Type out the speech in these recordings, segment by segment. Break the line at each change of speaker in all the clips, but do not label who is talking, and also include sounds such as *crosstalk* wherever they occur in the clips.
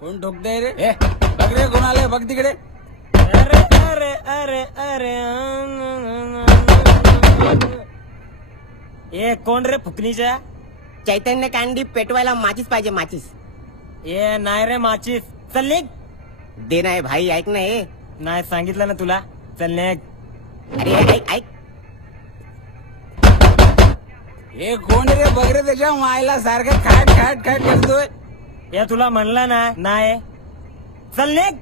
कोण ठोकताय रे? ए बघ रे कोण आलंय बघ तिकडे.
अरे अरे अरे अरे ए कोण रे फुकणीच्या?
चैतन्य कॅन्डी पेटवायला माचीस पाहिजे माचीस.
ए नाही रे माचीस. चल निघ.
दे नाही भाई ऐक ना हे.
नाही सांगितलं ना तुला. चल निघ.
अरे ऐक ऐक.
ए कोण रे? बघ रे त्याच्या मायला सारखं खाट खाट खाट करतोय.
ए तुला म्हणलं ना नाही. चल निघ.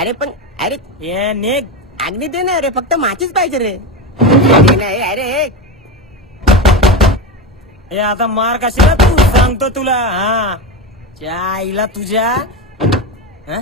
अरे पण अरे
ए निघ.
अग्नी दे ना रे फक्त माचीस पाहिजे रे. दे ना हे, अरे हे.
आता मार कशाला तू? सांगतो तुला हा. त्या आईला तुझ्या हा?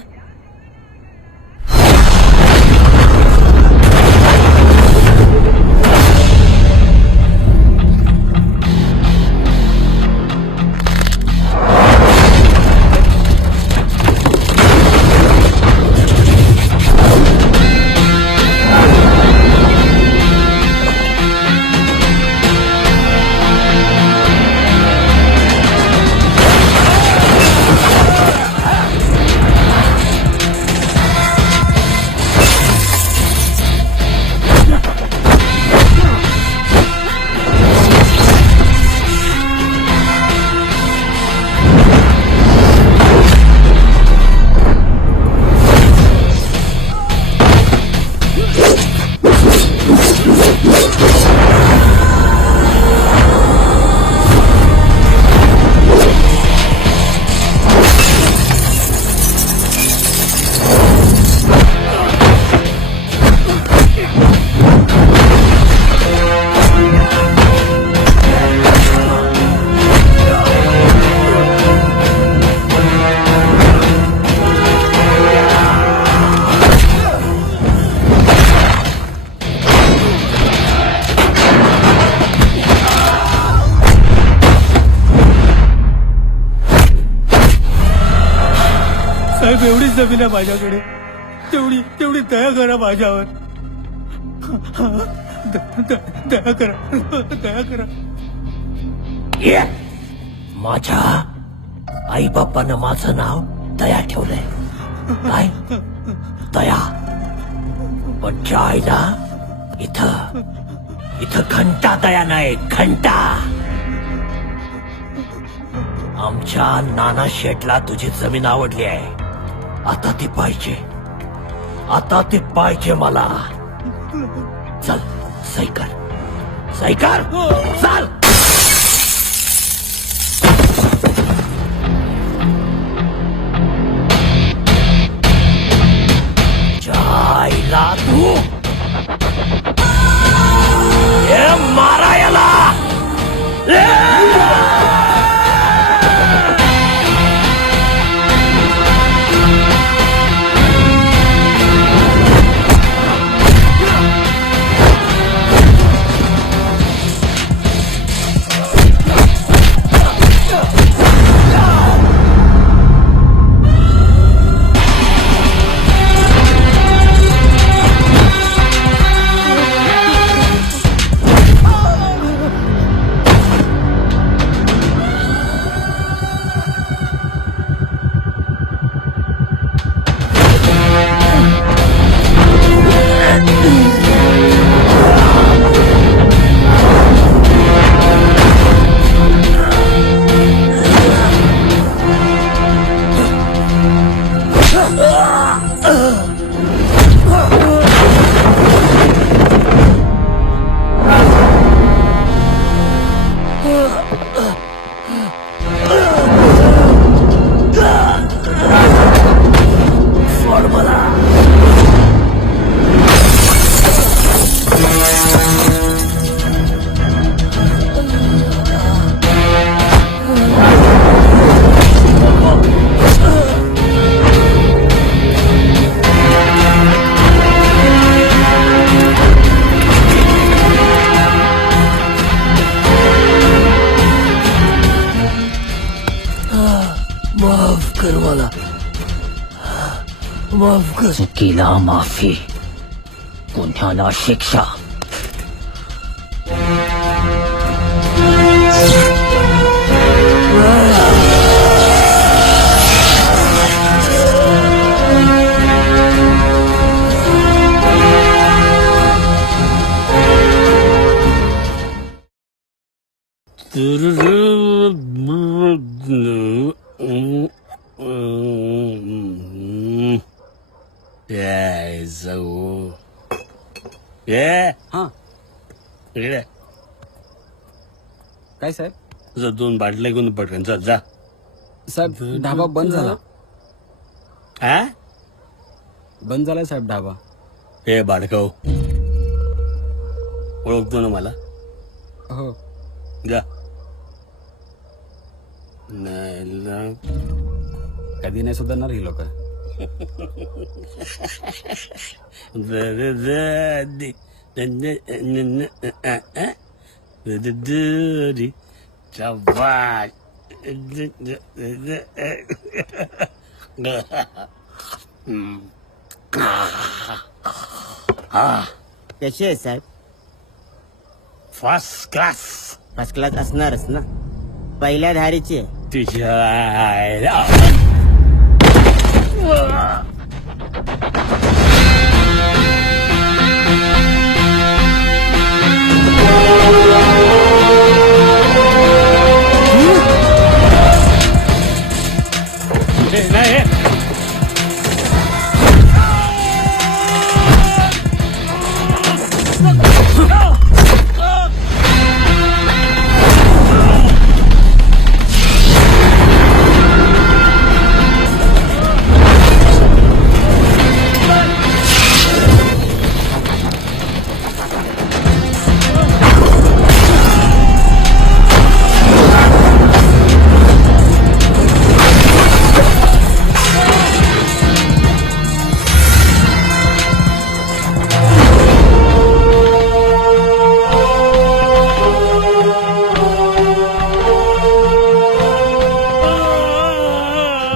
साहेब जमीन आहे माझ्याकडे. तेवढी तेवढी दया करा माझ्यावर. द- द- दया करा दया करा.
माझ्या आई बापानं माझं नाव दया ठेवलंय. काय? दया. पण ज्या आईला इथं इथं घंटा दया नाही घंटा. आमच्या नाना शेटला तुझी जमीन आवडली आहे. आता ती पाहिजे. आता ती पाहिजे मला. चल सही कर सही कर चल! माफ कर चुकीला माफी गुन्ह्याला शिक्षा
Do-do-do.
हा.
इकडे.
काय साहेब?
तुझं दोन बाटल्या घेऊन पटकन चल जा.
साहेब ढाबा बंद झाला.
हा
बंद झालाय साहेब ढाबा.
हे बाडकव ओळखतो ना मला?
हो.
जा. नाही ला-
कधी नाही सुधारणार ही लोक.
हम्म.
कशी आहे साहेब?
फर्स्ट क्लास
फर्स्ट क्लास असणारच ना? पहिल्या धारीची आहे.
तुझ्या आईला.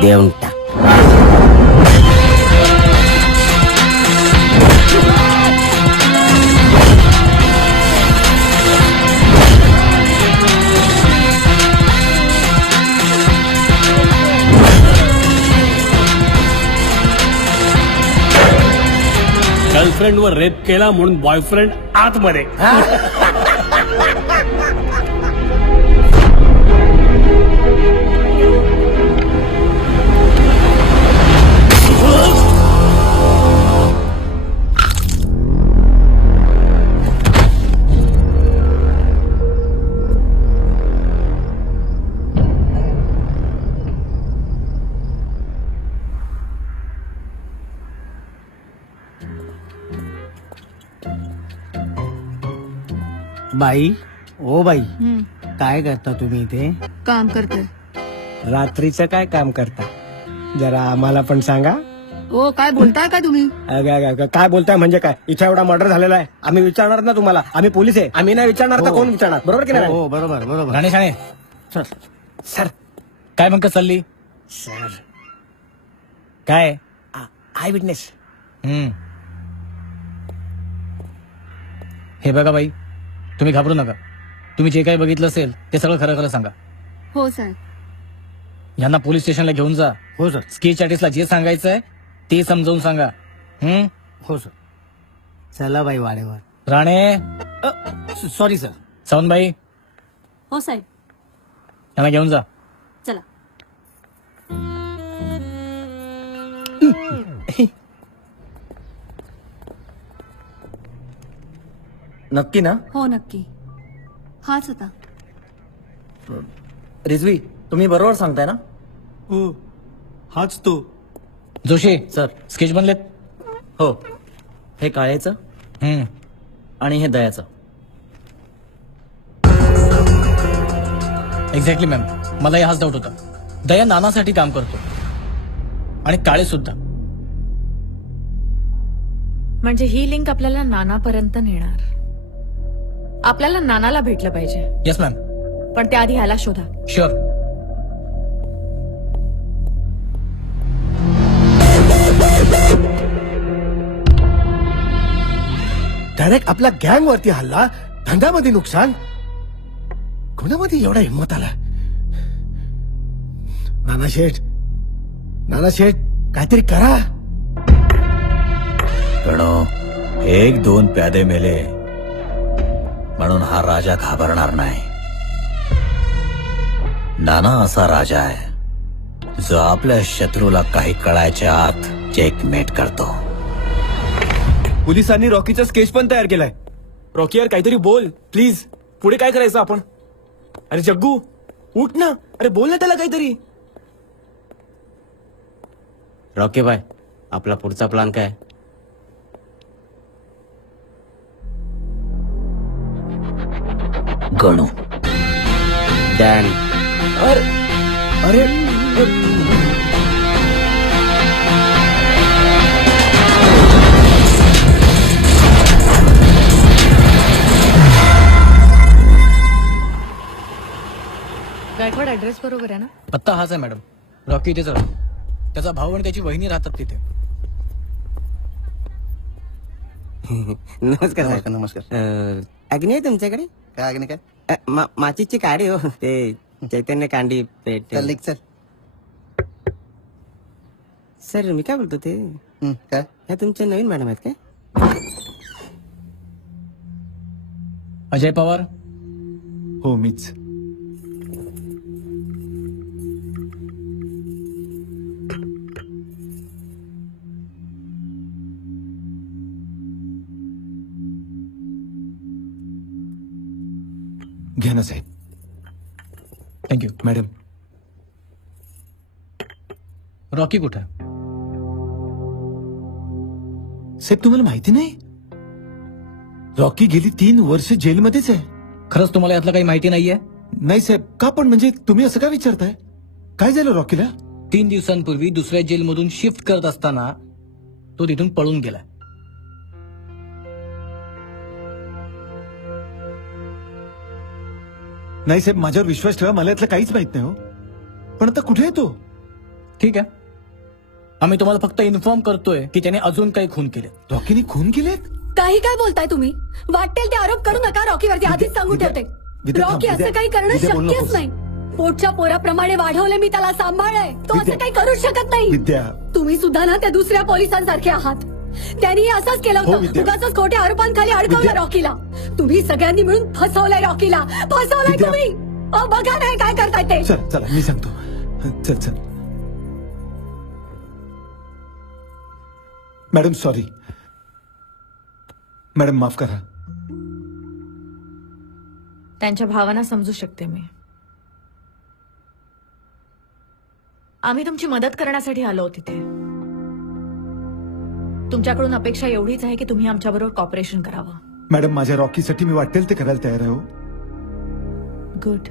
देऊन टाक
गर्लफ्रेंड वर रेप केला म्हणून बॉयफ्रेंड आतमध्ये. *laughs*
बाई ओ बाई काय करता तुम्ही इथे?
काम करते.
रात्रीचं काय काम करता? जरा आम्हाला पण सांगा.
ओ काय बोलताय काय तुम्ही?
अगं, अगं, अगं, काय बोलताय म्हणजे काय? इथे एवढा मर्डर झालेला आहे. आम्ही विचारणार ना तुम्हाला. आम्ही पोलीस आहे. आम्ही नाही विचारणार तर कोण विचारणार? बरोबर की नाही हो बरोबर बरोबर.
राणे शाणे
सर.
काय म्हणत चालली?
सर.
काय?
Eye witness.
हम्म. हे बघा बाई तुम्ही घाबरू नका. तुम्ही जे काही बघितलं असेल ते सगळं खरं खरं सांगा.
हो साहेब
यांना पोलीस स्टेशनला घेऊन जा.
हो सर.
स्केच आर्टिस्टला जे सांगायचं आहे ते समजावून सांगा. हम्म
हो सर. चला बाई वाडेवर
राणे?
Sorry sir.
सावंतबाई?
हो साहेब.
यांना घेऊन जा.
चला.
नक्की ना?
हो नक्की. हाच होता.
रिझवी तुम्ही बरोबर सांगताय ना?
हो हाच तो.
जोशी
सर.
स्केच बनलेत?
हो. हे काळेचं
हम्म.
आणि हे दयाचं.
एक्झॅक्टली मॅम मला हाच डाऊट होता. दया नानासाठी काम करतो. आणि काळे सुद्धा.
म्हणजे ही लिंक आपल्याला नानापर्यंत नेणार. आपल्याला नानाला भेटलं पाहिजे.
येस मॅम
पण त्याआधी ह्याला शोधा.
शुअर
डायरेक्ट आपल्या गँग वरती हल्ला धंद्यामध्ये नुकसान. कोणामध्ये एवढा हिंमत आला? नाना शेठ नाना शेठ काहीतरी करा.
गणो एक दोन प्यादे मेले. म्हणून हा राजा घाबरणार नाही. नाना असा राजा आहे जो आपल्या शत्रूला काही कळायच्या आत चेकमेट करतो.
पोलिसांनी रॉकीचा स्केच पण तयार केलाय. रॉकी यार काहीतरी बोल प्लीज पुढे काय करायचं आपण? अरे जग्गू उठ ना. अरे बोल ना त्याला काहीतरी.
रॉकी बाय आपला पुढचा प्लान काय?
गणू.
डॅन
अरे अरे.
गायकवाड ऍड्रेस बरोबर आहे ना?
पत्ता हाच आहे मॅडम रॉकी इथेच राहतो. त्याचा भाऊ आणि त्याची वहिनी राहतात तिथे. *laughs*
नमस्कार नमस्कार अग्नी आहे तुमच्याकडे?
काय अग्नी काय?
अ, मा- माचीची काडी हो. ते चैतन्य कांडी पेट.
चल
सर मी काय बोलतो ते?
काय?
ह्या तुमच्या नवीन मॅडम आहेत काय?
अजय पवार?
हो मीच. घ्या ना साहेब.
Thank you
madam.
रॉकी कुठे? आहे?
साहेब तुम्हाला माहिती नाही? रॉकी गेली तीन वर्ष जेलमध्येच आहे.
खरंच तुम्हाला यातलं काही माहिती नाहीये?
नाही साहेब. का पण? म्हणजे तुम्ही असं का विचारताय? काय झालं रॉकीला
तीन दिवसांपूर्वी दुसऱ्या जेलमधून शिफ्ट करत असताना तो तिथून पळून गेला
नाही साहेब माझ्यावर विश्वास ठेवा मला यातलं काहीच माहीत नाही हो. पण आता कुठे आहे तो?
ठीक आहे. आम्ही तुम्हाला फक्त इन्फॉर्म करतोय की त्याने अजून काही खून केले
रॉकीने खून केलेत?
काही काय बोलताय तुम्ही? वाटेल ते आरोप करू नका रॉकीवरती आधीच सांगून
विद्या-
ठेवते.
विद्या, थांब,
रॉकी असं
विद्या-
काही करणं
विद्या, बोलू
शक्यच
नकोस.
नाही. पोटच्या पोराप्रमाणे वाढवले मी त्याला सांभाळलंय. तो असं
विद्या-
काही करू शकत नाही.
विद्या
तुम्ही सुद्धा ना त्या दुसऱ्या पोलिसांसारखे आहात. त्यांनी असंच केलं
हो,
होतं
विद्या.
उगाच खोट्या आरोपांखाली अडकवलं
विद्या-
रॉकीला. तुम्ही सगळ्यांनी मिळून फसवलंय रॉकीला. फसवलंय
विद्या-
तुम्ही. अहो, बघा नाही काय करताय ते.
चल चला मी सांगतो. चल चल. Madam sorry. मॅडम माफ करा.
त्यांच्या भावना समजू शकते मी. आम्ही तुमची मदत करण्यासाठी आलो तिथे. तुमच्याकडून अपेक्षा एवढीच आहे की तुम्ही आमच्याबरोबर कॉपरेशन करावं.
मॅडम माझ्या रॉकीसाठी मी वाटेल ते करायला तयार आहे हो.
गुड